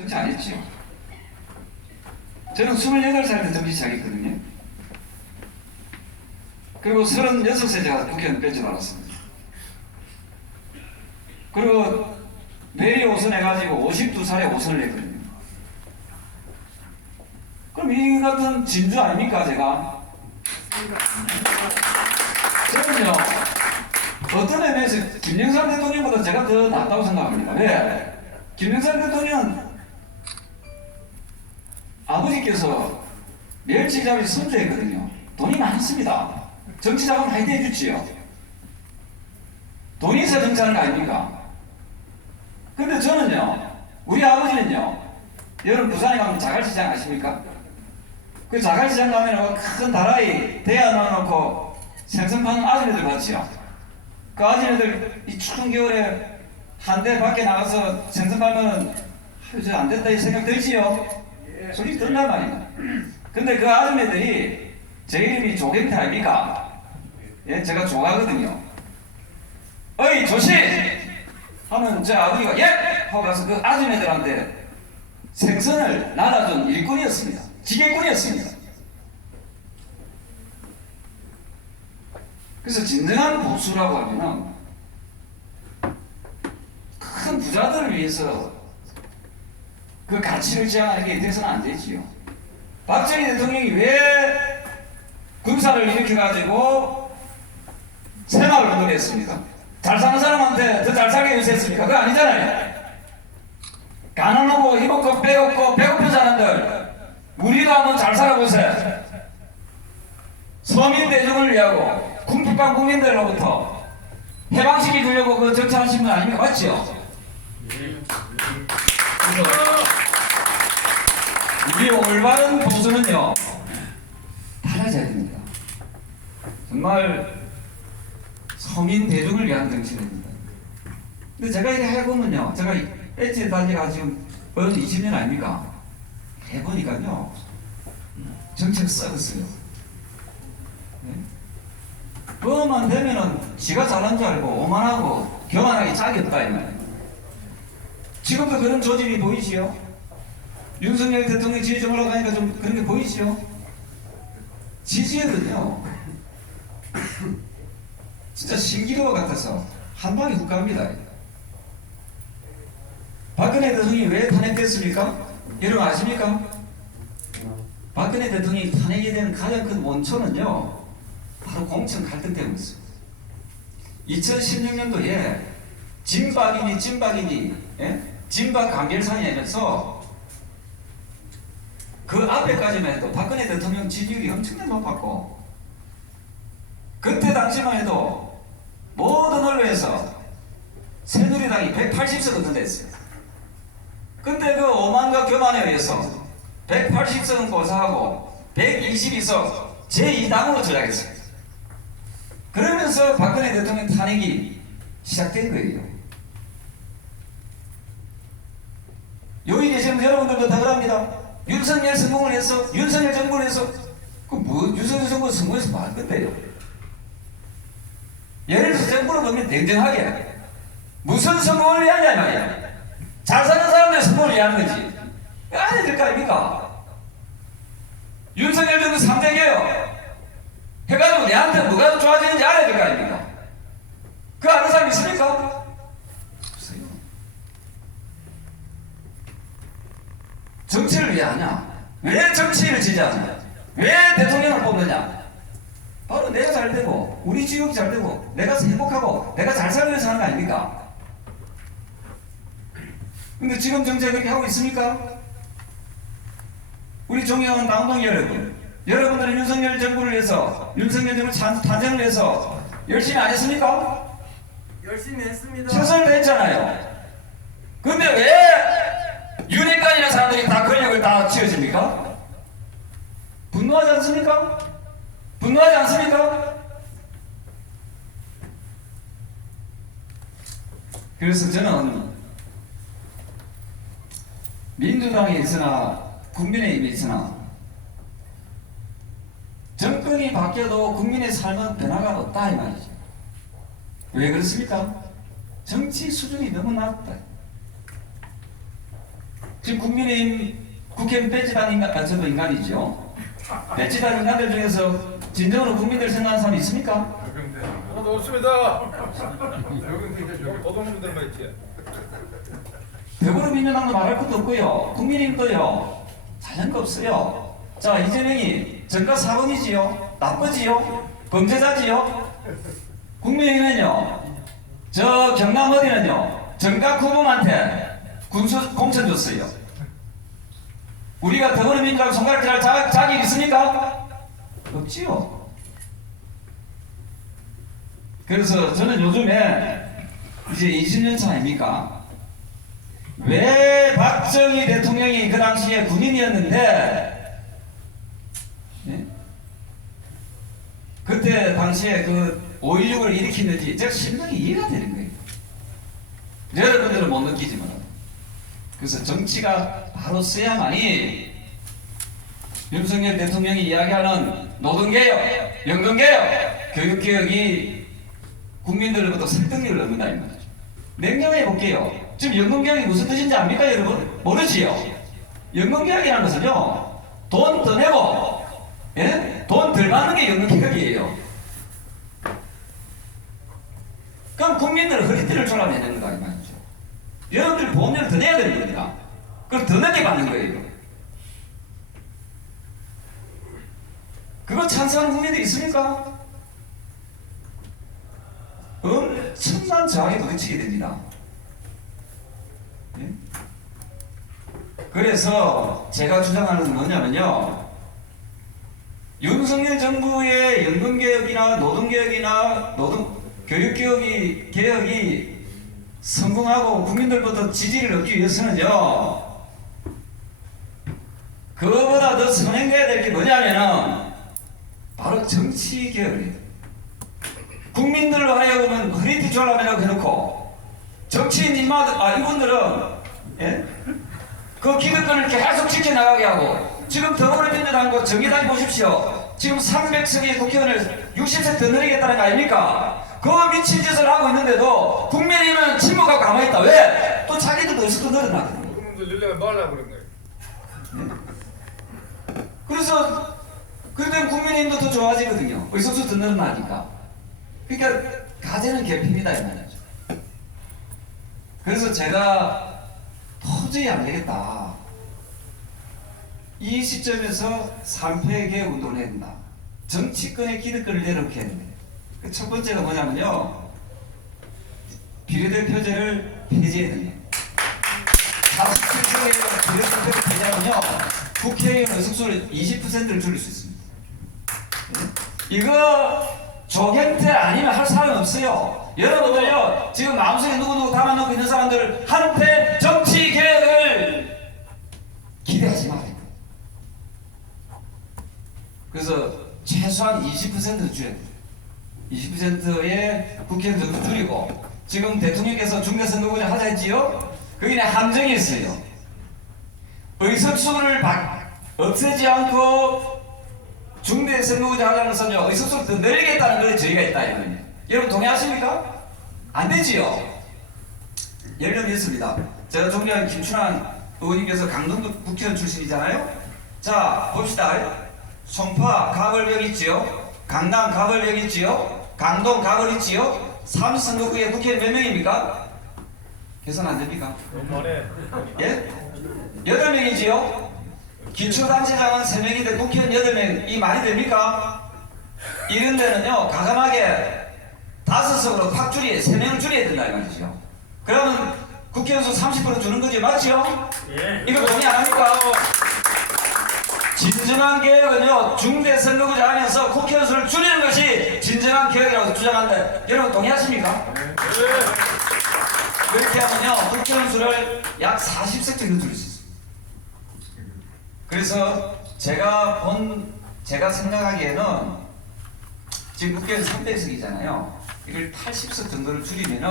정치 안 했죠. 저는 28살 때 정치 시작했거든요. 그리고 36세 제가 국회의원 뺄 줄 알았습니다. 그리고 내리 5선 해가지고 52살에 5선을 했거든요. 그럼 이 같은 진주 아닙니까, 제가? 저는요, 어떤 의미에서 김영삼 대통령보다 제가 더 낫다고 생각합니다. 왜? 김영삼 대통령 아버지께서 멸치잡이 선조했거든요. 돈이 많습니다. 정치자금 많이 대주지요. 돈이 있어야 정치하는 거 아닙니까? 근데 저는요, 우리 아버지는요, 여러분 부산에 가면 자갈시장 아십니까? 그 자갈시장 가면 큰 다라이 대야 놔놓고 생선 파는 아줌마들 봤지요? 그 아줌마들 이 추운 겨울에 한 대 밖에 나가서 생선 팔면 저 안 된다 이 생각 들지요? 소리 듣는단 말이야. 근데 그 아줌마들이 제 이름이 조경태 아닙니까? 예, 제가 조가거든요. 어이 조씨! 하면 제 아버지가 예! 하고 가서 그 아줌마들한테 생선을 나눠준 일꾼이었습니다. 지게꾼이었습니다. 그래서 진정한 보수라고 하면은 큰 부자들을 위해서 그 가치를 지향하는 게 돼서는 안 되지요. 박정희 대통령이 왜 군사를 일으켜가지고 새마을 운동을 했습니까? 잘 사는 사람한테 더 잘 살게 유세했습니까? 그거 아니잖아요. 가난하고 힘없고 배고프고 배고픈 사람들 우리도 한번 잘 살아보세요. 서민 대중을 위하고 궁핍한 국민들로부터 해방시켜 주려고 그 정치하신 분 아닙니까? 맞죠? 우리 올바른 보수는요 달라져야 됩니다. 정말 서민 대중을 위한 정치입니다. 근데 제가 이렇게 해보면요, 제가 엣지에 달리가 지금 벌써 20년 아닙니까? 해보니까요 정책 썩었어요. 네? 그것만 되면은 지가 잘난 줄 알고 오만하고 교만하게 짝이 없다 이 말이에요. 지금도 그런 조짐이 보이지요? 윤석열 대통령 지지 좀 올라가니까 좀 그런 게 보이지요? 지지율은요 진짜 신기루와 같아서 한 방에 훅 갑니다. 박근혜 대통령이 왜 탄핵됐습니까? 여러분 아십니까? 박근혜 대통령이 탄핵이 된 가장 큰 원천은요 바로 공천 갈등 때문이었어요. 2016년도에 진박이니 예? 진박 감별사니에서 그 앞에까지만 해도 박근혜 대통령 지지율이 엄청나게 높았고 그때 당시만 해도 모든 언론에서 새누리당이 180석 얻어냈어요. 근데 그 오만과 교만에 의해서 180석은 고사하고 122석 제2당으로 전락했어요. 그러면서 박근혜 대통령 탄핵이 시작된 거예요. 요일이 지금 여러분들도 다 그럽니다. 윤석열 성공을 해서 윤석열 정부를 해서 그 뭐 윤석열 정부 성공해서 뭐 할 건데요? 예를 들어서 정부를 보면 냉정하게 무슨 성공을 위하냐 말이야. 잘 사는 사람들 성공을 위하는 거지. 안 해야 될 거 아닙니까? 윤석열 정부 3대 개혁 해가지고 내한테 뭐가 좋아지는지 알아야 될 거 아닙니까? 그거 아는 사람 있습니까? 없어요. 정치를 왜 하냐? 왜 정치를 지지하냐? 왜 대통령을 뽑느냐? 바로 내가 잘 되고 우리 지역이 잘 되고 내가 행복하고 내가 잘 살기 위해서 하는 거 아닙니까? 근데 지금 정치가 그렇게 하고 있습니까? 우리 존경하는 당동 여러분, 여러분들은 윤석열 정부를 위해서 윤석열 정부 탄생을 위해서 열심히 안 했습니까? 열심히 했습니다. 최선을 다했잖아요. 근데 왜 윤핵관이라는 사람들이 다 권력을 다 쥐어집니까? 분노하지 않습니까? 분노하지 않습니까? 그래서 저는 민주당에 있으나 국민의힘에 있으나 정권이 바뀌어도 국민의 삶은 변화가 없다 이 말이죠. 왜 그렇습니까? 정치 수준이 너무 낮다. 지금 국민의힘 국회의원 배지단 인간, 저도 인간이죠. 배지단 인간들 중에서 진정으로 국민들 생각하는 사람이 있습니까? 하나도 없습니다. 도둑놈들만 있지. 더불어민주당도 말할 것도 없고요. 국민의힘도요. 자전거 없어요. 자, 이재명이 전가 사범이지요. 나쁘지요. 범죄자지요. 국민의힘은요. 저 경남 어디는요. 정각 후보한테 군수 공천 줬어요. 우리가 더불어민주당 손가락질할 자격이 있습니까? 없지요. 그래서 저는 요즘에 이제 20년 차 아닙니까? 왜 박정희 대통령이 그 당시에 군인이었는데, 예? 그때 당시에 그 5.16을 일으키는지 제가 실명이 이해가 되는 거예요. 여러분들은 못 느끼지만. 그래서 정치가 바로 써야만이 윤석열 대통령이 이야기하는 노동개혁, 연금개혁, 교육개혁이 국민들로부터 설득력을 얻는다 이 말이죠. 냉정해 볼게요. 지금 연금개혁이 무슨 뜻인지 압니까 여러분? 모르지요? 연금개혁이라는 것은요, 돈 더 내고, 예? 돈 덜 받는 게 연금개혁이에요. 그럼 국민들은 허리띠를 졸라매야 되는 거 이 말이죠. 여러분들 보험료를 더 내야 되는 겁니다. 그럼 더 늦게 받는 거예요. 그거 찬성하는 국민들이 있습니까? 엄청난 저항에 부딪히게 됩니다. 예? 그래서 제가 주장하는 건 뭐냐면요. 윤석열 정부의 연금개혁이나 노동개혁이나 교육개혁이 성공하고 국민들부터 지지를 얻기 위해서는요. 그거보다 더 선행돼야 될 게 뭐냐면은 바로 정치개혁을 해야 돼요. 국민들로 하여금은 허리띠 졸라매라고 해놓고 정치인 이분들은 예? 그 기득권을 계속 지켜나가게 하고 지금 더불어민주당과 정의당이 보십시오. 지금 300석의 국회의원을 60석 더 늘리겠다는 거 아닙니까? 그 미친 짓을 하고 있는데도 국민의힘은 침묵하고 가만히 있다. 왜? 또 자기들도 의석도 늘어나거든요. 그놈들 일레가 말라 그런 거예요. 그래서 그러면 국민의힘도 더 좋아지거든요. 의석수 더 늘어나니까. 그러니까 가제는 개편이다 이 말이죠. 그래서 제가 도저히 안 되겠다. 이 시점에서 3패 개혁 운동을 해야 된다. 정치권의 기득권을 내려놓게 해야 됩니다. 그 첫 번째가 뭐냐면요. 비례대표제를 폐지해야 됩니다. 47조의 비례대표제를 폐지하면요. 국회의원 의석수를 20%를 줄일 수 있습니다. 이거 조경태 아니면 할 사람이 없어요. 여러분들요, 지금 마음속에 누구누구 담아놓고 있는 사람들 한테 정치 개혁을 기대하지 마세요. 그래서 최소한 20%는 줄여야 돼요. 20%의 국회의원 정도 줄이고, 지금 대통령께서 중대선거구제 하자 했지요? 거기에 함정이 있어요. 의석수를 없애지 않고 중대선거구제 하자는 것은요, 의석수를 더 늘리겠다는 걸 저희가 있다 이거예요. 여러분 동의하십니까? 안 되지요. 예를 들면 있습니다. 제가 존경하는 김춘환 의원님께서 강동도 국회의원 출신이잖아요. 자 봅시다. 송파 가벌역 있지요. 강남 가벌역 있지요. 강동 가벌 있지요. 3선거구에 국회의원 몇 명입니까? 계산 안 됩니까? 너무하네. 예? 8명이지요. 기초단체장은 3명인데 국회의원 8명, 이 말이 됩니까? 이런 데는요, 과감하게 5석으로 팍 3명을 줄여야 된다, 이 말이죠. 그러면 국회의원 수 30% 주는 거지, 맞죠? 예. 이거 동의 안 합니까? 진정한 개혁은요, 중대선거구제 하면서 국회의원 수를 줄이는 것이 진정한 개혁이라고 주장한다. 여러분 동의하십니까? 네. 그렇게 하면요, 국회의원 수를 약 40석 정도 줄일 수 있습니다. 그래서 제가 생각하기에는 지금 국회의원 300석이잖아요. 이걸 80석 정도를 줄이면은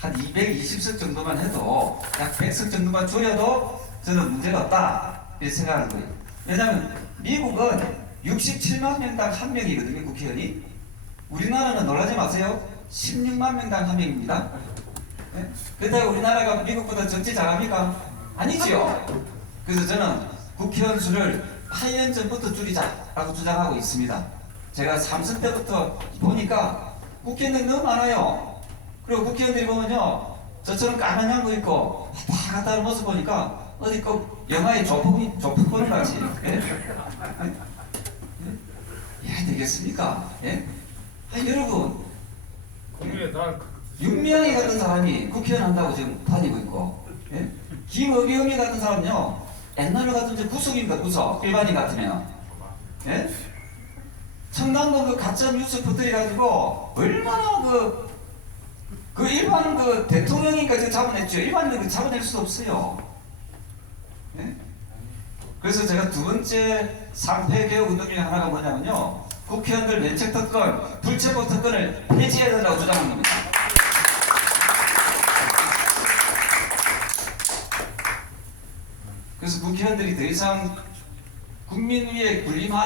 한 220석 정도만 해도 약 100석 정도만 줄여도 저는 문제가 없다 이렇게 생각하는 거예요. 왜냐하면 미국은 67만 명당 한 명이거든요, 국회의원이. 우리나라는 놀라지 마세요. 16만 명당 한 명입니다. 예? 그렇다고 우리나라가 미국보다 정치 잘합니까? 아니지요. 그래서 저는 국회의원 수를 8년 전부터 줄이자라고 주장하고 있습니다. 제가 3선 때부터 보니까 국회의원들이 너무 많아요. 그리고 국회의원들이 보면요, 저처럼 까만 양복 입고 왔다 갔다 하는 모습 보니까 어디 꼭 영화의 조폭 보는 것 같이. 예? 예, 되겠습니까? 예? 아니, 여러분, 국민의 다 윤미향이 같은 사람이 국회의원 한다고 지금 다니고 있고, 예? 김의겸이 같은 사람은요, 옛날에 같은 이제 구석입니다, 구석. 일반인 같으면. 예? 청담도 그 가짜 뉴스 퍼뜨려가지고, 얼마나 그 일반 그 대통령이니까 잡아냈죠. 일반인은 그 잡아낼 수도 없어요. 예? 그래서 제가 두 번째 상패 개혁 운동 중에 하나가 뭐냐면요, 국회의원들 면책 특권, 불체포 특권을 폐지해야 된다고 주장하는 겁니다. 그래서 국회의원들이 더 이상 국민 위에 군림한